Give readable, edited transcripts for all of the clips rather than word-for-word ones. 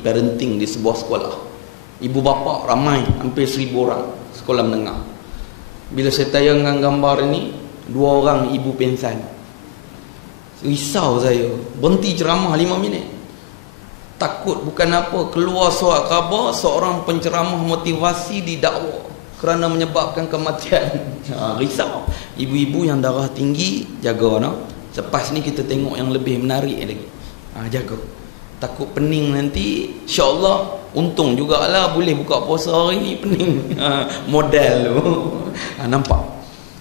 parenting di sebuah sekolah. Ibu bapa ramai, hampir 1000 orang sekolah menengah. Bila saya tayangkan gambar ini, 2 orang ibu pensan. Risau saya, berhenti ceramah 5 minit. Takut bukan apa, keluar surat khabar seorang penceramah motivasi didakwa kerana menyebabkan kematian. Risau. Ibu-ibu yang darah tinggi, jaga no. Selepas ni kita tengok yang lebih menarik lagi. Jaga. Takut pening nanti, insya-Allah untung jugalah boleh buka puasa hari ni pening. Model tu. Nampak?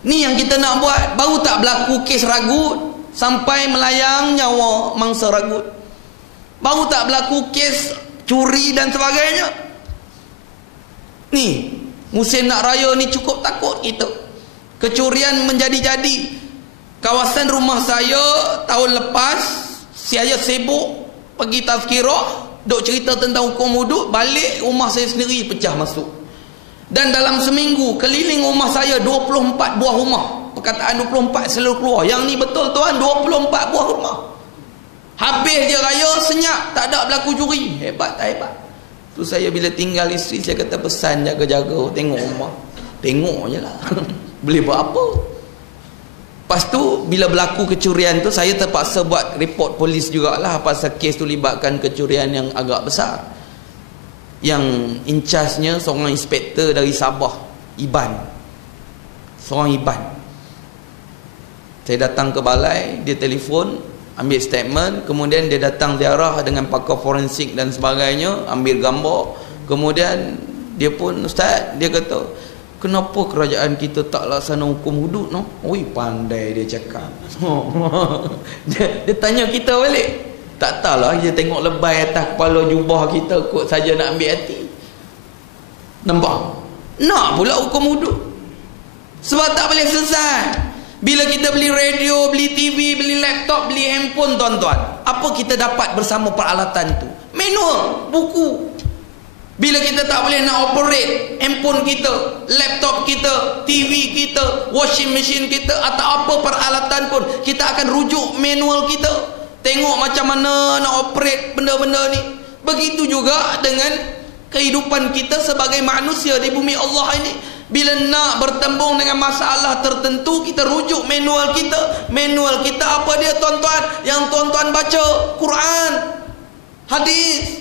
Ni yang kita nak buat. Baru tak berlaku kes ragut sampai melayang nyawa mangsa ragut. Baru tak berlaku kes curi dan sebagainya. Ni musim nak raya ni cukup takut kita. Kecurian menjadi-jadi. Kawasan rumah saya tahun lepas, saya sibuk pergi tazkirah, duk cerita tentang hukum wuduk, balik rumah saya sendiri pecah masuk. Dan dalam seminggu keliling rumah saya 24 buah rumah. Perkataan 24 selalu keluar. Yang ni betul tuan, 24 buah rumah. Habis dia raya senyap, tak ada berlaku curi. Hebat tak hebat? Tu saya bila tinggal isteri, saya kata pesan jaga-jaga, tengok rumah. Tengok je lah. Boleh buat apa? Lepas tu bila berlaku kecurian tu, saya terpaksa buat report polis jugalah pasal kes tu libatkan kecurian yang agak besar. Yang in charge-nya seorang inspektor dari Sabah, Iban. Seorang Iban. Saya datang ke balai, dia telefon, ambil statement, kemudian dia datang ziarah dengan pakar forensik dan sebagainya, ambil gambar. Kemudian dia pun, ustaz, dia kata, kenapa kerajaan kita tak laksana hukum hudud no? Oi, pandai dia cakap. dia tanya kita balik. Tak tahulah, dia tengok lebay atas kepala jubah kita, kot saja nak ambil hati. Nampak? Nak pula hukum hudud. Sebab tak boleh selesai. Bila kita beli radio, beli TV, beli laptop, beli handphone tuan-tuan, apa kita dapat bersama peralatan tu? Manual, buku. Bila kita tak boleh nak operate handphone kita, laptop kita, TV kita, washing machine kita, atau apa peralatan pun, kita akan rujuk manual kita. Tengok macam mana nak operate benda-benda ni. Begitu juga dengan kehidupan kita sebagai manusia di bumi Allah ini. Bila nak bertembung dengan masalah tertentu, kita rujuk manual kita. Manual kita apa dia tuan-tuan? Yang tuan-tuan baca Quran, hadis.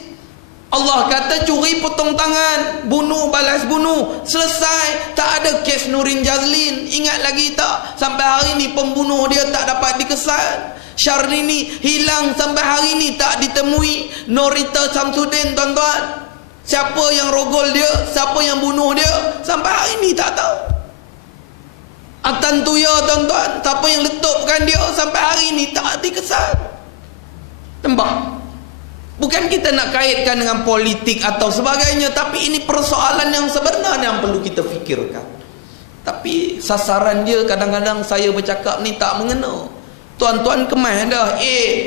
Allah kata curi potong tangan, bunuh balas bunuh, selesai. Tak ada kes Nurin Jazlin. Ingat lagi tak? Sampai hari ni pembunuh dia tak dapat dikesan. Syahrini hilang sampai hari ni tak ditemui. Norita Samsudin tuan-tuan, siapa yang rogol dia, siapa yang bunuh dia, sampai hari ni tak tahu. Atan Tuya tuan-tuan, siapa yang letupkan dia, sampai hari ni tak dikesan. Nampak? Bukan kita nak kaitkan dengan politik atau sebagainya, tapi ini persoalan yang sebenarnya yang perlu kita fikirkan. Tapi sasaran dia kadang-kadang saya bercakap ni tak mengena. Tuan-tuan kemas dah,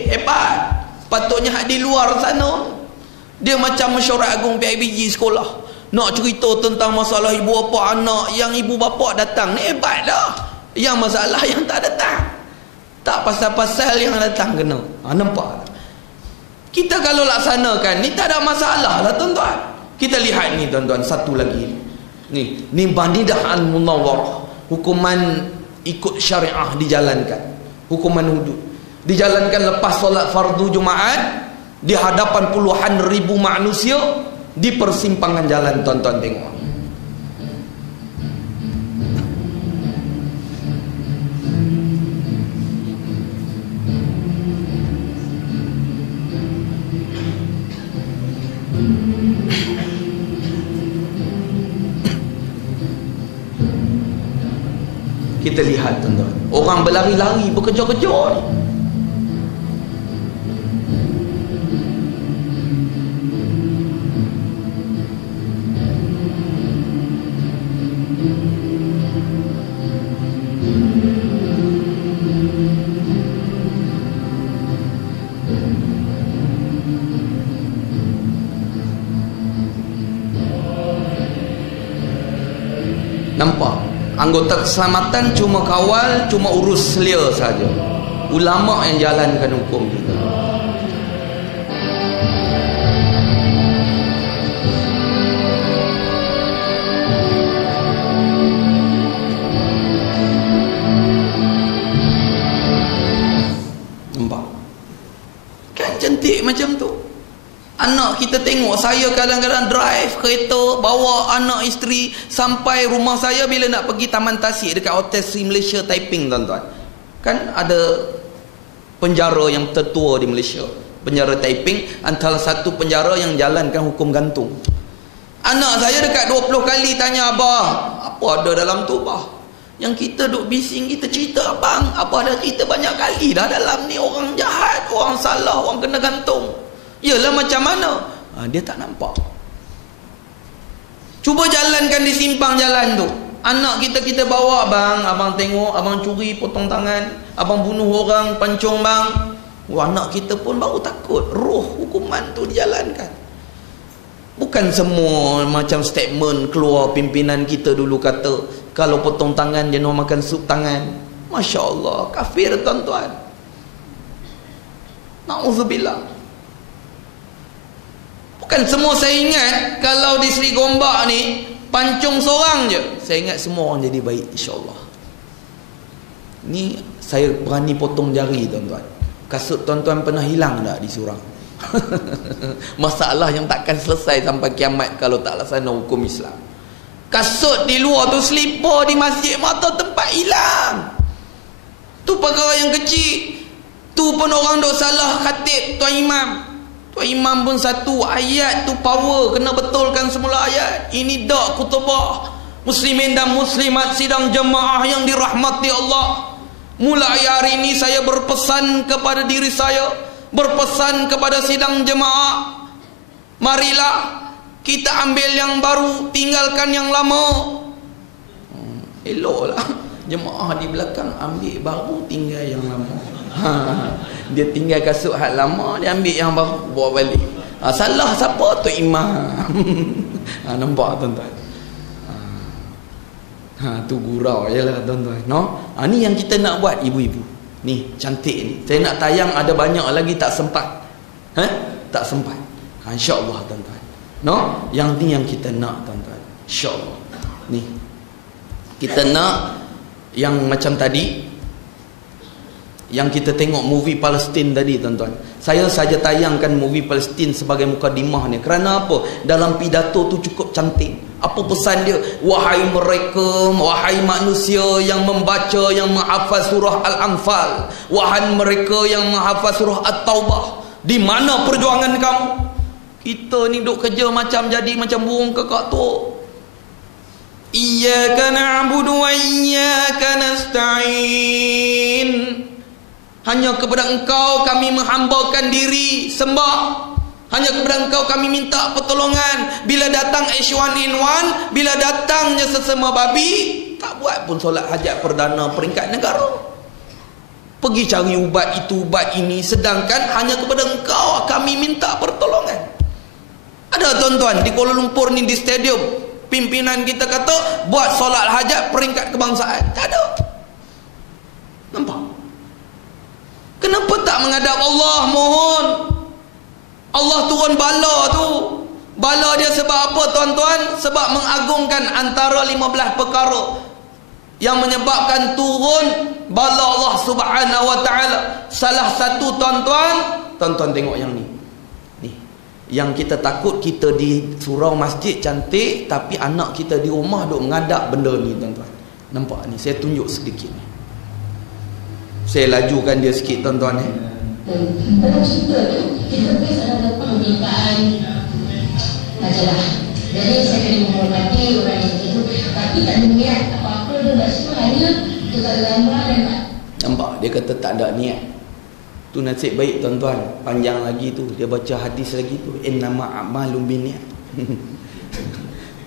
hebat. Patutnya di luar sana dia macam mesyuarat agung PIBG sekolah, nak cerita tentang masalah ibu bapa anak. Yang ibu bapa datang ni hebat dah. Yang masalah yang tak datang, tak pasal-pasal yang datang kena. Nampak? Kita kalau laksanakan ni tak ada masalah lah tuan-tuan. Kita lihat ni tuan-tuan, satu lagi ni Banidah Al-Munawwarah. Hukuman ikut syariah dijalankan. Hukuman hudud dijalankan lepas solat fardu Jumaat di hadapan puluhan ribu manusia di persimpangan jalan. Tuan-tuan tengok. Kita lihat tuan-tuan, orang berlari-lari, berkejar-kejar. Nampak? Anggota keselamatan cuma kawal, cuma urus selia saja. Ulama yang jalankan hukum kita. cantik macam tu. Anak kita tengok, saya kadang-kadang drive kereta bawa anak isteri sampai rumah saya bila nak pergi Taman Tasik dekat Hotel Sri Malaysia Taiping, tuan-tuan. Kan ada penjara yang tertua di Malaysia, penjara Taiping, antara satu penjara yang jalankan hukum gantung. Anak saya dekat 20 kali tanya, abah, apa ada dalam tu, bah? Yang kita duk bising, kita cerita, abang, apa ada cerita banyak kali dah dalam ni, orang jahat, orang salah, orang kena gantung. Yalah, macam mana? Dia tak nampak. Cuba jalankan di simpang jalan tu. Anak kita bawa, bang, abang tengok, abang curi potong tangan, abang bunuh orang, pancung bang. Anak kita pun baru takut. Roh hukuman tu dijalankan. Bukan semua macam statement keluar pimpinan kita dulu kata, kalau potong tangan dia nak makan sup tangan. Masya Allah, kafir, tuan-tuan. Na'udzubillah. Bukan semua saya ingat, kalau di Seri Gombak ni pancung seorang je, saya ingat semua orang jadi baik, insya-Allah. Ni saya berani potong jari, tuan-tuan. Kasut tuan-tuan pernah hilang tak di Surang? Masalah yang takkan selesai sampai kiamat kalau tak laksana hukum Islam. Kasut di luar tu, selipar di masjid, mata tempat hilang. Tu perkara yang kecil. Tu pun orang duk salah khatib Tuan Imam. Tuan Imam pun satu ayat tu power, kena betulkan semula ayat. Ini dak khutbah muslimin dan muslimat sidang jemaah yang dirahmati Allah. Mulai hari ini saya berpesan kepada diri saya, berpesan kepada sidang jemaah, marilah kita ambil yang baru, tinggalkan yang lama. Eloklah jemaah di belakang ambil baru, tinggal yang lama. Dia tinggal kasut hak lama, dia ambil yang baru, bawa balik. Salah siapa? Tu imam. Nampak, tuan-tuan? Tu gurau je lah, tuan-tuan. No? Ni yang kita nak buat, ibu-ibu. Ni cantik ni. Saya nak tayang ada banyak lagi, tak sempat. Tak sempat. InsyaAllah, tuan-tuan. No? Yang ni yang kita nak, tuan-tuan. InsyaAllah. Ni kita nak yang macam tadi, yang kita tengok movie Palestin tadi, tuan-tuan. Saya saja tayangkan movie Palestin sebagai mukadimah ni. Kerana apa? Dalam pidato tu cukup cantik. Apa pesan dia? Wahai mereka, wahai manusia yang membaca, yang menghafaz surah Al-Anfal, wahai mereka yang menghafaz surah At-Taubah, di mana perjuangan kamu? Kita ni duk kerja macam jadi macam burung kekak tu. Iyyaka na'budu wa iyyaka nasta'in. Hanya kepada Engkau kami menghambakan diri sembah. Hanya kepada Engkau kami minta pertolongan. Bila datang H1N1, bila datangnya sesama babi, tak buat pun solat hajat perdana peringkat negara. Pergi cari ubat itu, ubat ini, sedangkan hanya kepada Engkau kami minta pertolongan. Ada, tuan-tuan, di Kuala Lumpur ni, di stadium, pimpinan kita kata buat solat hajat peringkat kebangsaan. Tak ada. Nampak? Kenapa tak menghadap Allah, mohon? Allah turun bala tu. Bala dia sebab apa, tuan-tuan? Sebab mengagungkan antara 15 perkara yang menyebabkan turun bala Allah Subhanahu wa taala. Salah satu, tuan-tuan tengok yang ni. Ni. Yang kita takut, kita di surau masjid cantik, tapi anak kita di rumah duk menghadap benda ni, tuan-tuan. Nampak ni? Saya tunjuk sedikit ni. Saya lajukan dia sikit, tuan-tuan. Dalam cerita tu, kita tulis ada permintaan majalah. Jadi saya kena menghormati orang yang itu, tapi tak ada niat apa-apa, dia tak semua hanya tukar gambar dan tak. Nampak? Dia kata tak ada niat. Tu nasib baik, tuan-tuan. Panjang lagi tu, dia baca hadis lagi tu. Innama a'malum binniat.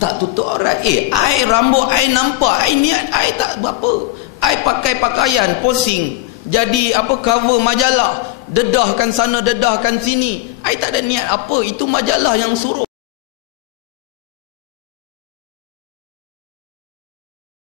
Tak tutup orang. I rambut I nampak, I niat I tak berapa. I pakai pakaian posing, jadi apa, cover majalah, dedahkan sana dedahkan sini. I tak ada niat apa. Itu majalah yang suruh.